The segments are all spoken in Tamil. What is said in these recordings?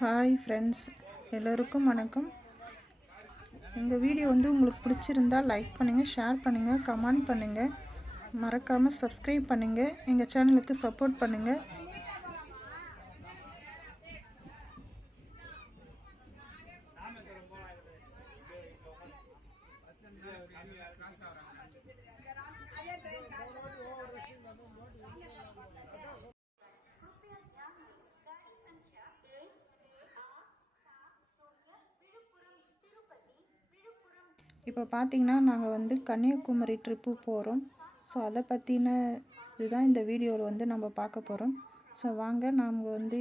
ஹாய் ஃப்ரெண்ட்ஸ், எல்லோருக்கும் வணக்கம். எங்கள் வீடியோ உங்களுக்கு பிடிச்சிருந்தால் லைக் பண்ணுங்கள், ஷேர் பண்ணுங்கள், கமெண்ட் பண்ணுங்கள். மறக்காமல் சப்ஸ்கிரைப் பண்ணுங்கள், எங்கள் சேனலுக்கு சப்போர்ட் பண்ணுங்கள். இப்போ பார்த்தீங்கன்னா நாங்கள் கன்னியாகுமரி ட்ரிப்பு போகிறோம். ஸோ அதை பற்றின இதுதான் இந்த வீடியோவில் நம்ம பார்க்க போகிறோம். ஸோ வாங்க நாங்கள்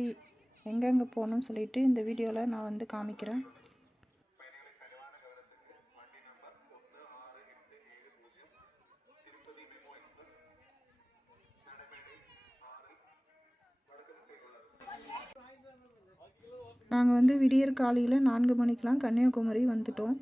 எங்கெங்கே போகணும்னு சொல்லிட்டு இந்த வீடியோவில் நான் காமிக்கிறேன். நாங்கள் விடியற் காலையில் 4 மணிக்கெலாம் கன்னியாகுமரி வந்துட்டோம்.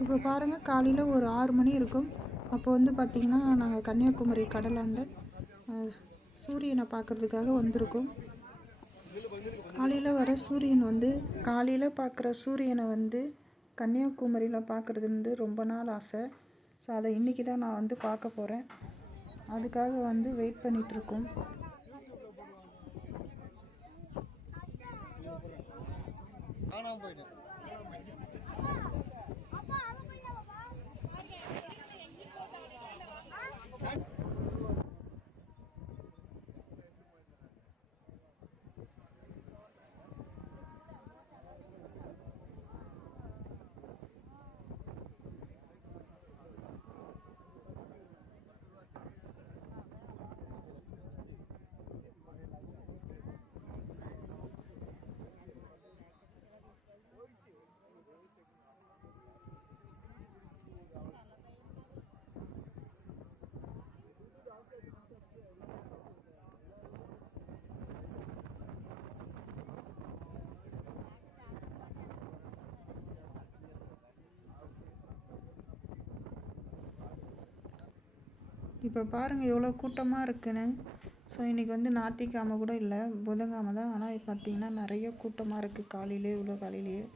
இப்போ பாருங்கள், காலையில் ஒரு 6 மணி இருக்கும். அப்போ பார்த்திங்கன்னா நாங்கள் கன்னியாகுமரி கடலாண்ட சூரியனை பார்க்குறதுக்காக வந்திருக்கோம். காலையில் வர சூரியன் காலையில் பார்க்குற சூரியனை கன்னியாகுமரியில் பார்க்குறது ரொம்ப நாள் ஆசை. ஸோ அதை இன்றைக்கி தான் நான் பார்க்க போகிறேன். அதுக்காக வெயிட் பண்ணிகிட்ருக்கோம். இப்போ பாருங்கள் எவ்வளோ கூட்டமாக இருக்குன்னு. ஸோ இன்றைக்கி ஞாயிற்றுக்கிழமை கூட இல்லை, புதன்கிழமை தான். ஆனால் பார்த்திங்கன்னா நிறைய கூட்டமாக இருக்குது காலையிலே, இவ்வளோ காலையிலேயே.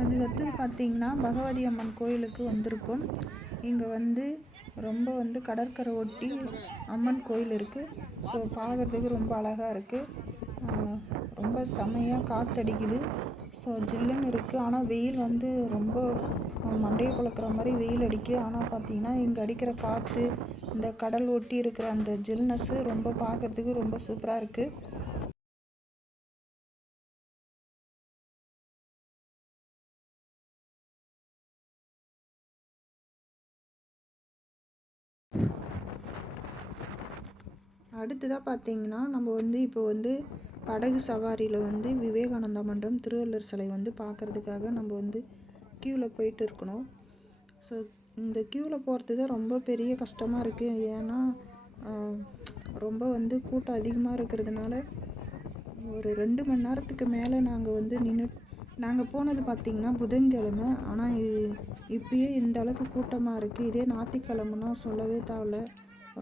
அது அடுத்தது பார்த்திங்கன்னா பகவதி அம்மன் கோயிலுக்கு வந்திருக்கோம். இங்கே ரொம்ப கடற்கரை ஒட்டி அம்மன் கோயில் இருக்குது. ஸோ பார்க்குறதுக்கு ரொம்ப அழகாக இருக்குது. ரொம்ப செமையாக காற்றடிக்குது. ஸோ ஜில்லுன்னு இருக்குது. ஆனால் வெயில் ரொம்ப மண்டையை குழக்கிற மாதிரி வெயில் அடிக்குது. ஆனால் பார்த்திங்கன்னா இங்கே அடிக்கிற காற்று, இந்த கடல் ஒட்டி இருக்கிற அந்த ஜில்னஸ்ஸு ரொம்ப பார்க்குறதுக்கு ரொம்ப சூப்பராக இருக்குது. அடுத்ததாக பார்த்திங்கன்னா நம்ம இப்போ படகு சவாரியில் வந்து விவேகானந்தா மண்டபம் திருவள்ளுவர் சிலை வந்து பார்க்குறதுக்காக நம்ம வந்து க்யூவில் போயிட்டு இருக்கணும். ஸோ இந்த க்யூவில் போகிறது தான் ரொம்ப பெரிய கஷ்டமாக இருக்குது. ஏன்னா ரொம்ப வந்து கூட்டம் அதிகமாக இருக்கிறதுனால ஒரு 2 மணி நேரத்துக்கு மேலே நாங்கள் வந்து நாங்கள் போனது பார்த்திங்கன்னா புதன்கிழமை. ஆனால் இப்பயே இந்த அளவுக்கு கூட்டமாக இருக்குது. இதே ஞாயிற்றுக்கிழமைனா சொல்லவே தேவையில்ல,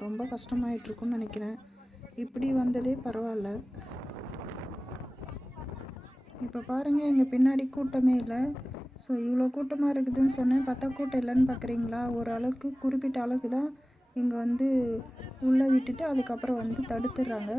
ரொம்ப கஷ்டமாயிட்ருக்குன்னு நினைக்கிறேன். இப்படி வந்ததே பரவாயில்ல. இப்போ பாருங்கள், எங்கள் பின்னாடி கூட்டமே இல்லை. ஸோ இவ்வளோ கூட்டமாக இருக்குதுன்னு சொன்னேன், பார்த்தா கூட்டம் இல்லைன்னு பார்க்குறீங்களா. ஒரு அளவுக்கு குறிப்பிட்ட அளவுக்கு தான் இங்கே வந்து உள்ளே விட்டுட்டு அதுக்கப்புறம் வந்து தடுத்துடுறாங்க.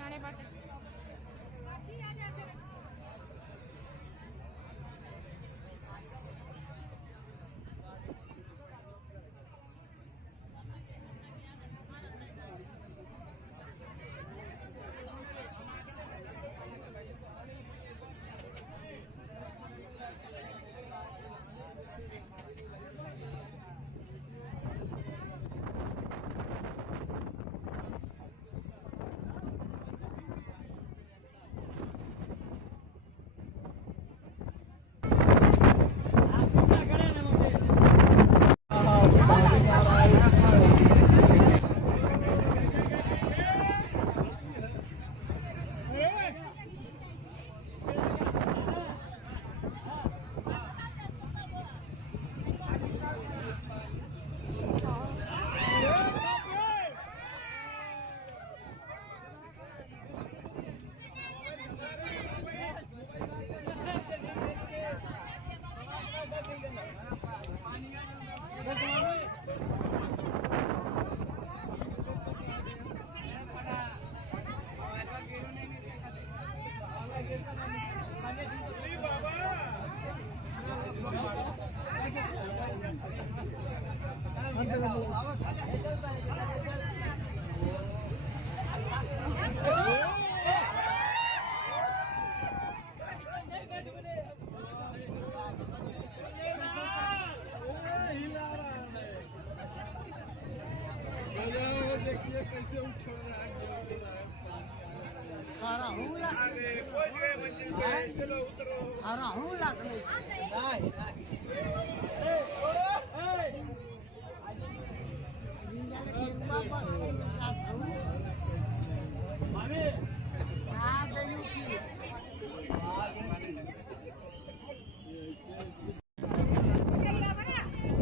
நானே பார்த்தேன்.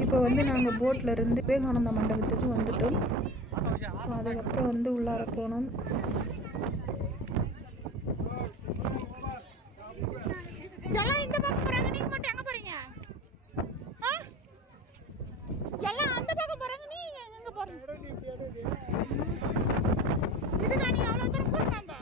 இப்போ வந்து நாங்கள் போட்டில் இருந்து விவேகானந்தா மண்டபத்துக்கு வந்துட்டோம். ஸோ அதுக்கப்புறம் வந்து உள்ளார போனோம். எல்லாம் இந்த பக்கம் போறாங்க, நீங்க மட்டும் எங்க போறீங்க? எல்லாம் அந்த பக்கம் போறாங்க, நீங்க எங்க போறீங்க? இதுக்கா நீ அவ்வளவு தூரம் கூட்டு வந்த?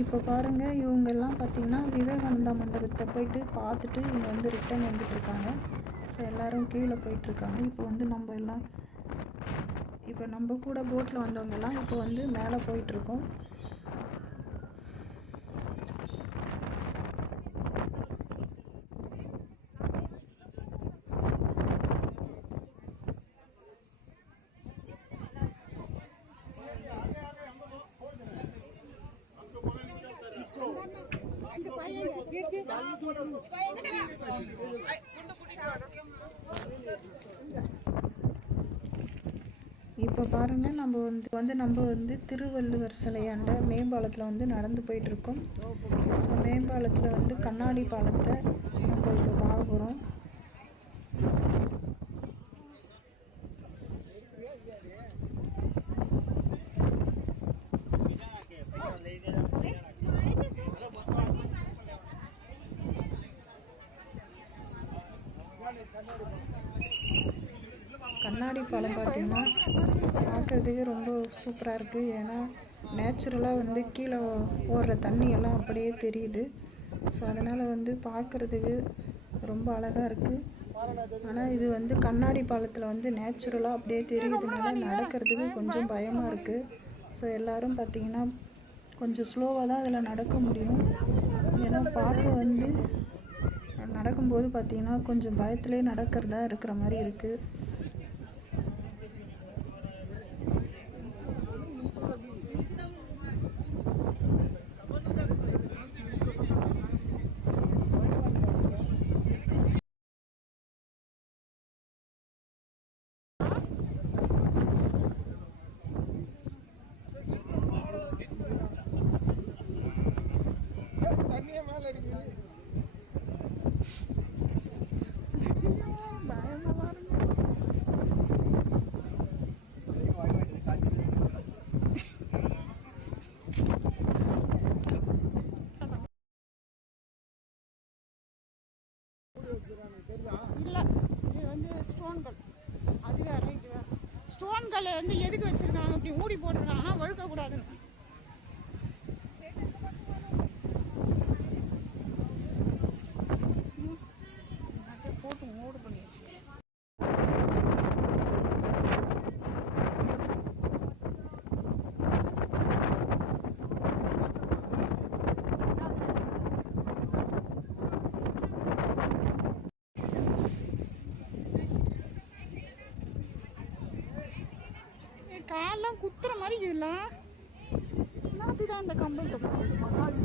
இப்போ பாருங்கள், இவங்கெல்லாம் பார்த்திங்கன்னா விவேகானந்தா மண்டபத்தை போயிட்டு பார்த்துட்டு இங்கே வந்து ரிட்டர்ன் வந்துட்டுருக்காங்க. ஸோ எல்லோரும் கீழே போயிட்டுருக்காங்க. இப்போ வந்து நம்ம கூட போட்டில் வந்தவங்கெல்லாம் இப்போ வந்து மேலே போயிட்டுருக்கோம். இப்போ பாருங்கள், நம்ம வந்து திருவள்ளுவர் சிலையாண்ட மேம்பாலத்தில் வந்து நடந்து போயிட்டுருக்கோம். ஸோ மேம்பாலத்தில் வந்து கண்ணாடி பாலத்தை நம்ம இப்போ பார்க்க போகிறோம். கண்ணாடி பாலம் பார்த்திங்கன்னா பார்க்குறதுக்கு ரொம்ப சூப்பராக இருக்குது. ஏன்னா நேச்சுரலாக வந்து கீழே ஓடுற தண்ணியெல்லாம் அப்படியே தெரியுது. ஸோ அதனால் வந்து பார்க்குறதுக்கு ரொம்ப அழகாக இருக்குது. ஆனால் இது வந்து கண்ணாடி பாலத்தில் வந்து நேச்சுரலாக அப்படியே தெரியுதுனால நடக்கிறதுக்கு கொஞ்சம் பயமாக இருக்குது. ஸோ எல்லோரும் பார்த்திங்கன்னா கொஞ்சம் ஸ்லோவாக தான் அதில் நடக்க முடியும். ஏன்னா பார்க்க வந்து நடக்கும்போது பார்த்திங்கன்னா கொஞ்சம் பயத்திலே நடக்கிறதா இருக்கிற மாதிரி இருக்குது. இல்லை, இது வந்து ஸ்டோன்கள். அது வேற, இது வேற. ஸ்டோன்களை வந்து எதுக்கு வச்சிருக்காங்க இப்படி மூடி போட்டுருக்காங்கன்னா வழுக்கக்கூடாதுன்னு. போட்டு மூடு பண்ணி வச்சு காலெல்லாம் குத்துற மாதிரி இருக்குல்ல. அதுதான் இந்த கம்பல் மசாஜ்.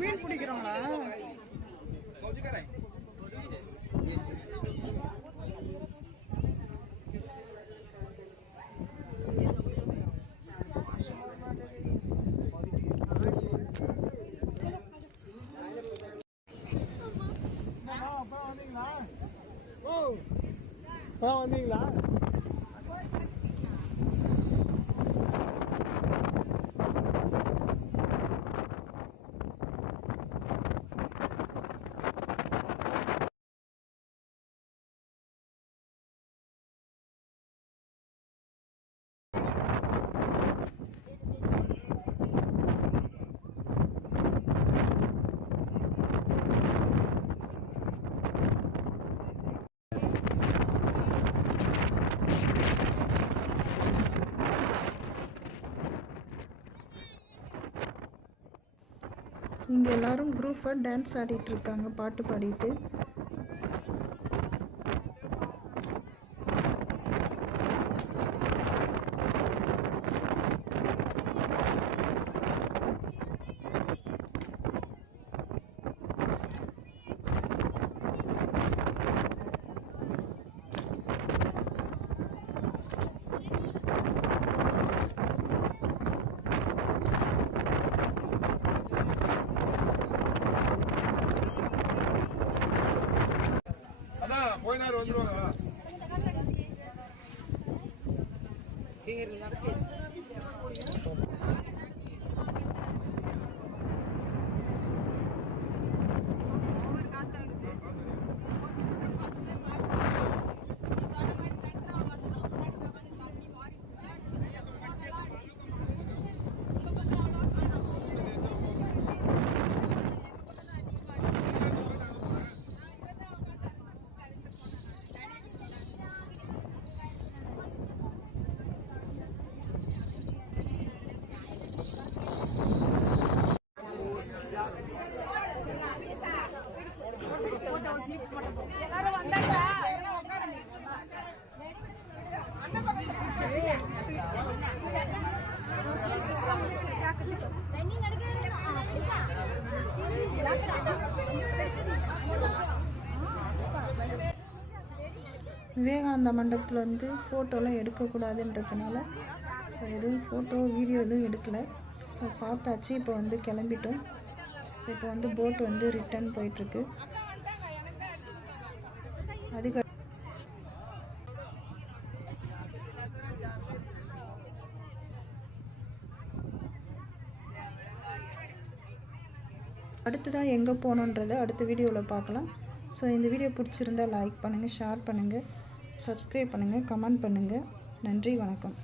மீன் பிடிக்கிறோங்களா? வந்தீங்களா? இங்கே எல்லோரும் குரூப்பாக டான்ஸ் ஆடிட்டு இருக்காங்க, பாட்டு பாடிட்டு. விவேகானந்தா மண்டபத்தில் வந்து ஃபோட்டோலாம் எடுக்கக்கூடாதுன்றதுனால ஸோ எதுவும் ஃபோட்டோ வீடியோ எதுவும் எடுக்கலை. ஸோ பார்த்தாச்சு. இப்போ வந்து கிளம்பிட்டோம். ஸோ இப்போ வந்து போட் வந்து ரிட்டர்ன் போயிட்டுருக்கு. அதுக்கு அடுத்ததான் எங்கே போகணுன்றதை அடுத்த வீடியோவில் பார்க்கலாம். ஸோ இந்த வீடியோ பிடிச்சிருந்தால் லைக் பண்ணுங்கள், ஷேர் பண்ணுங்கள், சப்ஸ்கிரைப் பண்ணுங்கள், கமெண்ட் பண்ணுங்கள். நன்றி, வணக்கம்.